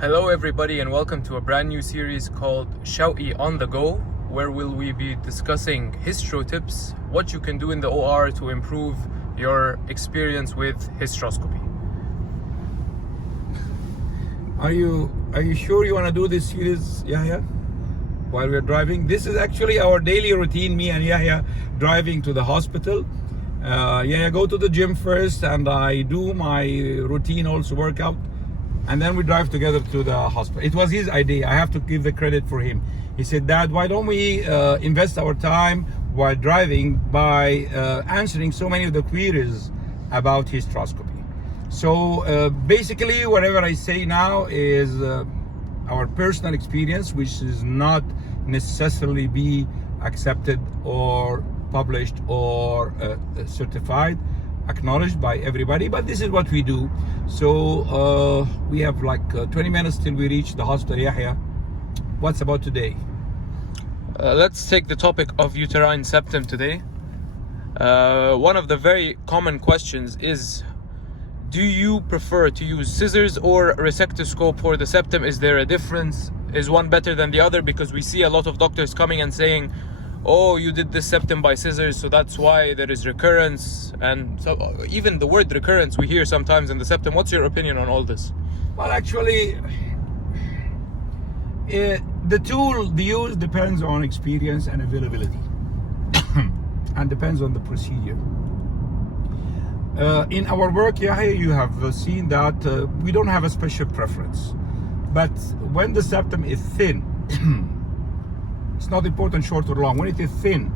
Hello everybody and welcome to a brand new series called Shawki On The Go, where we be discussing histro tips, what you can do in the OR to improve your experience with hysteroscopy. Are you sure you want to do this series, Yahya? While we're driving? This is actually our daily routine, me and Yahya driving to the hospital. Yahya go to the gym first and I do my routine also workout, and then we drive together to the hospital. It was his idea. I have to give the credit for him. He said, Dad, why don't we invest our time while driving by answering so many of the queries about hysteroscopy. So basically whatever I say now is our personal experience, which is not necessarily be accepted or published or certified, acknowledged by everybody, but this is what we do. So we have like 20 minutes till we reach the hospital. Yahya, what's about today? Let's take the topic of uterine septum today. One of the very common questions is, do you prefer to use scissors or resectoscope for the septum? Is there a difference? Is one better than the other? Because we see a lot of doctors coming and saying, oh, you did this septum by scissors, so that's why there is recurrence. And so even the word recurrence we hear sometimes in the septum. What's your opinion on all this? Well, actually, the tool used depends on experience and availability and depends on the procedure. In our work, Yahya, you have seen that we don't have a special preference. But when the septum is thin, it's not important short or long. When it is thin,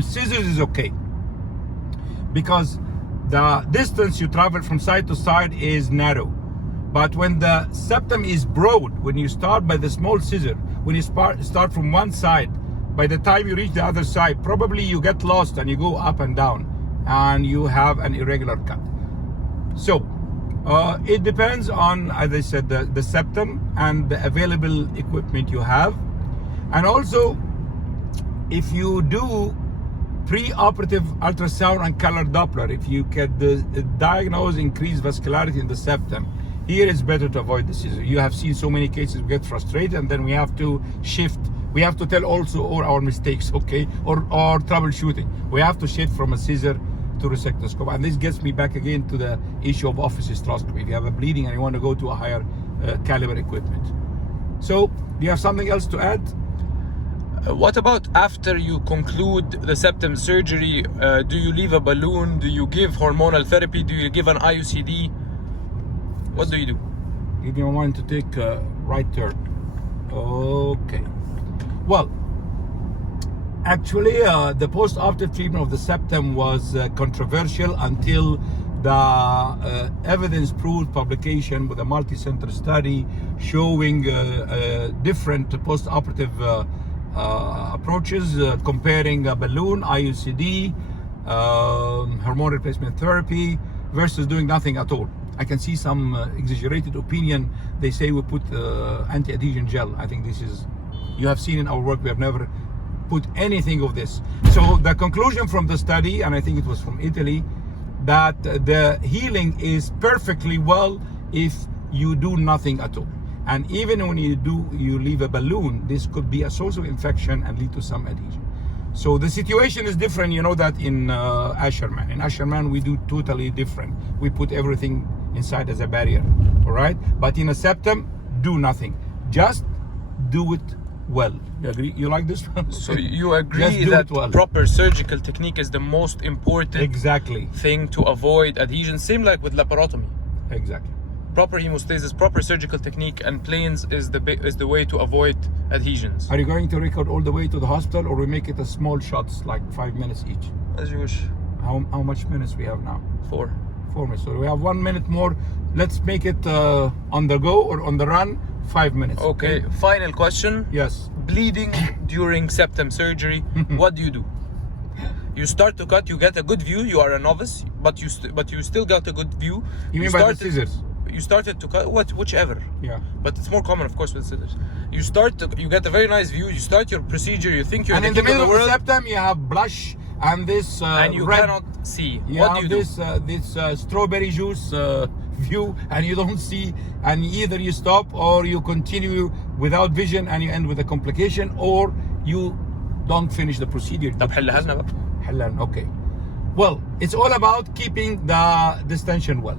scissors is okay, because the distance you travel from side to side is narrow. But when the septum is broad, when you start by the small scissor, when you start from one side, by the time you reach the other side, probably you get lost and you go up and down and you have an irregular cut. So it depends on, as I said, the septum and the available equipment you have. And also, if you do pre-operative ultrasound and color Doppler, if you can diagnose increased vascularity in the septum, here it's better to avoid the scissor. You have seen so many cases we get frustrated, and then we have to shift. We have to tell also all our mistakes, okay, or troubleshooting. We have to shift from a scissor to resectoscope. And this gets me back again to the issue of office hysteroscopy. If you have a bleeding and you want to go to a higher caliber equipment. So, do you have something else to add? What about after you conclude the septum surgery? Do you leave a balloon? Do you give hormonal therapy? Do you give an IUCD? What do you do? Give me a moment to take a right turn. Okay. Well, actually, the post-operative treatment of the septum was controversial until the evidence-proved publication with a multi-center study showing different post-operative approaches, comparing a balloon, IUCD, hormone replacement therapy versus doing nothing at all. I can see some exaggerated opinion. They say we put anti-adhesion gel. I think this is, you have seen in our work, we have never put anything of this. So the conclusion from the study, and I think it was from Italy, that the healing is perfectly well if you do nothing at all. And even when you leave a balloon, this could be a source of infection and lead to some adhesion. So the situation is different, you know that in Asherman. In Asherman, we do totally different. We put everything inside as a barrier, all right? But in a septum, do nothing. Just do it well. You agree? You like this? So you agree that proper surgical technique is the most important thing to avoid adhesion? Same like with laparotomy. Exactly. Proper hemostasis, proper surgical technique, and planes is the way to avoid adhesions. Are you going to record all the way to the hospital, or we make it a small shots, like 5 minutes each? As you wish. How much minutes we have now? 4 minutes. So we have 1 minute more. Let's make it on the go or on the run, 5 minutes. Okay. Final question. Yes. Bleeding during septum surgery. What do? You start to cut. You get a good view. You are a novice, but you still got a good view. You mean by the scissors? You started to cut whichever. Yeah. But it's more common, of course, with scissors. You get a very nice view. You start your procedure. You think you're and the in the king middle of the world. Of the septum, you have blush and this and you red, cannot see. you what have do you this, do? This strawberry juice view and you don't see, and either you stop or you continue without vision and you end with a complication, or you don't finish the procedure. طب حلها لنا بقى. حلها. Okay. Well, it's all about keeping the distension well.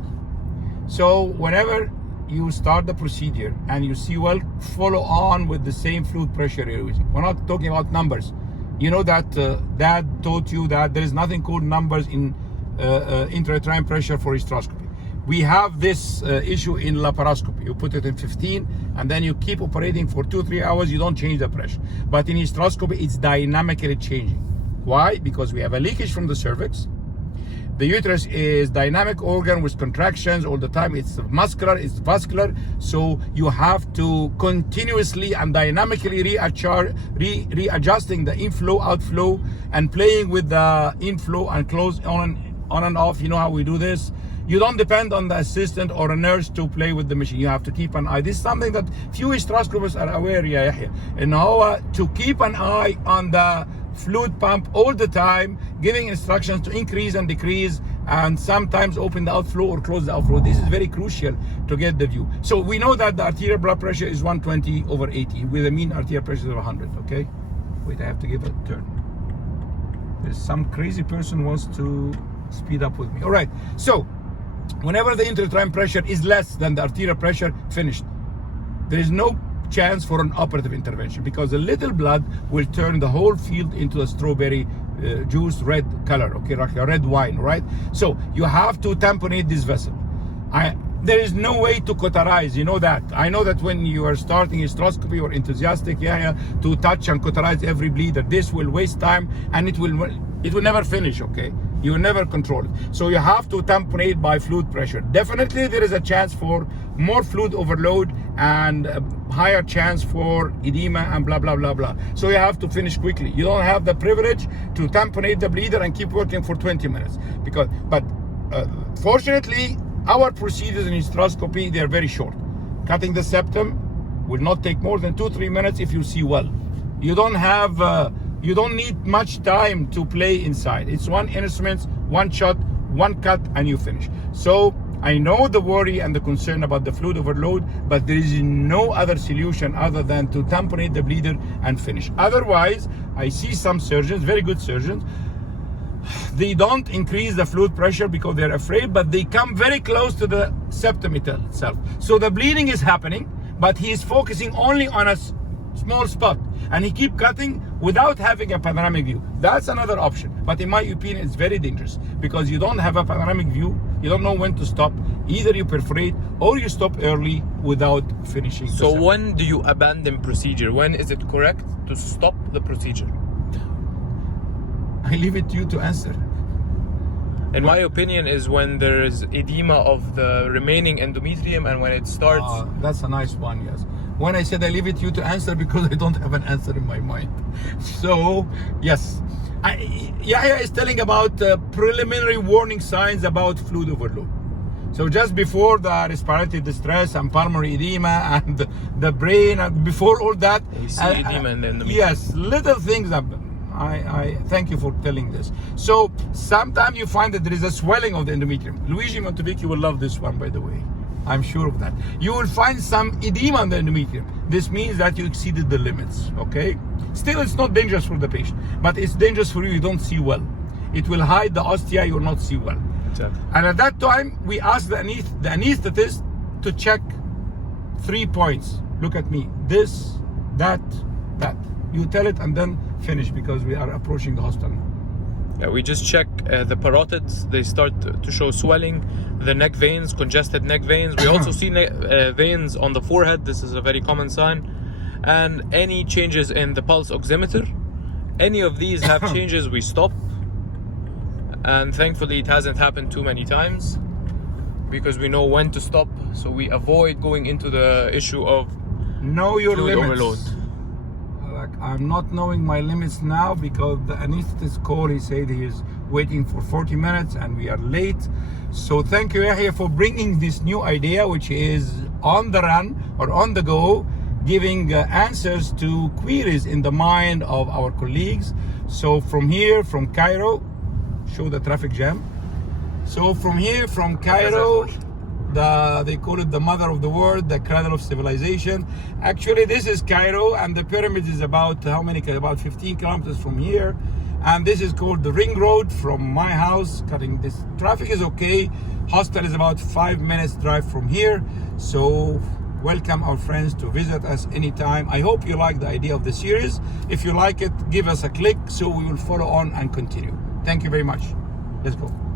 So whenever you start the procedure and you see well, follow on with the same fluid pressure you're using. We're not talking about numbers. You know that Dad taught you that there is nothing called numbers in intrauterine pressure for hysteroscopy. We have this issue in laparoscopy. You put it in 15 and then you keep operating for 2-3 hours, you don't change the pressure. But in hysteroscopy, it's dynamically changing. Why? Because we have a leakage from the cervix. The uterus is dynamic organ with contractions all the time. It's muscular, it's vascular. So you have to continuously and dynamically readjusting the inflow, outflow, and playing with the inflow and close on and off. You know how we do this. You don't depend on the assistant or a nurse to play with the machine. You have to keep an eye. This is something that few hysteroscopists are aware, يا يحيى, إن هو to keep an eye on the fluid pump all the time, giving instructions to increase and decrease, and sometimes open the outflow or close the outflow. This is very crucial to get the view. So we know that the arterial blood pressure is 120/80 with a mean arterial pressure of 100. Okay, wait, I have to give a turn. There's some crazy person who wants to speed up with me. All right, so whenever the intrauterine pressure is less than the arterial pressure, finished. There is no chance for an operative intervention, because a little blood will turn the whole field into a strawberry juice, red color, okay, like a red wine, right? So you have to tamponade this vessel. There is no way to cauterize, you know that. I know that when you are starting hysteroscopy or enthusiastic, to touch and cauterize every bleeder, this will waste time and it will never finish, okay? You will never control it. So you have to tamponade by fluid pressure. Definitely there is a chance for more fluid overload and a higher chance for edema and blah, blah, blah, blah. So you have to finish quickly. You don't have the privilege to tamponade the bleeder and keep working for 20 minutes. But fortunately, our procedures in hysteroscopy, they are very short. Cutting the septum will not take more than 2-3 minutes if you see well. You don't have, you don't need much time to play inside. It's one instrument, one shot, one cut, and you finish. So I know the worry and the concern about the fluid overload, but there is no other solution other than to tamponade the bleeder and finish. Otherwise, I see some surgeons, very good surgeons, they don't increase the fluid pressure because they're afraid, but they come very close to the septum itself. So the bleeding is happening, but he is focusing only on a small spot, and he keep cutting without having a panoramic view. That's another option, but in my opinion, it's very dangerous because you don't have a panoramic view. You don't know when to stop. Either you perforate or you stop early without finishing. So when do you abandon procedure? When is it correct to stop the procedure? I leave it to you to answer. In my opinion, is when there is edema of the remaining endometrium and when it starts. That's a nice one, yes. When I said I leave it to you to answer because I don't have an answer in my mind. So, yes. Yahya is telling about preliminary warning signs about fluid overload. So just before the respiratory distress and pulmonary edema and the brain, and before all that. You see edema in the endometrium. Yes, little things happen. I thank you for telling this. So sometimes you find that there is a swelling of the endometrium. Luigi Montevici will love this one, by the way. I'm sure of that. You will find some edema on the endometrium. This means that you exceeded the limits, okay? Still, it's not dangerous for the patient, but it's dangerous for you. You don't see well. It will hide the ostia. You will not see well. Exactly. And at that time, we ask the anesthetist to check 3 points. Look at me. This, that, that. You tell it and then finish because we are approaching the hospital now. Yeah, we just check the parotids. They start to show swelling. The neck veins, congested neck veins. We also see veins on the forehead. This is a very common sign. And any changes in the pulse oximeter. Any of these have changes, we stop. And thankfully it hasn't happened too many times because we know when to stop. So we avoid going into the issue of know your fluid limits. overload. I'm not knowing my limits now because the anesthetist called. He said he is waiting for 40 minutes and we are late. So thank you, Yahya, for bringing this new idea, which is on the run or on the go, giving answers to queries in the mind of our colleagues. So from here, from Cairo, show the traffic jam. So from here, from Cairo, they call it the mother of the world, the cradle of civilization. Actually, this is Cairo, and the pyramids is about how many? About 15 kilometers from here. And this is called the ring road from my house. Cutting this traffic is okay. Hostel is about 5 minutes drive from here. So welcome our friends to visit us anytime. I hope you like the idea of the series. If you like it, give us a click so we will follow on and continue. Thank you very much. Let's go.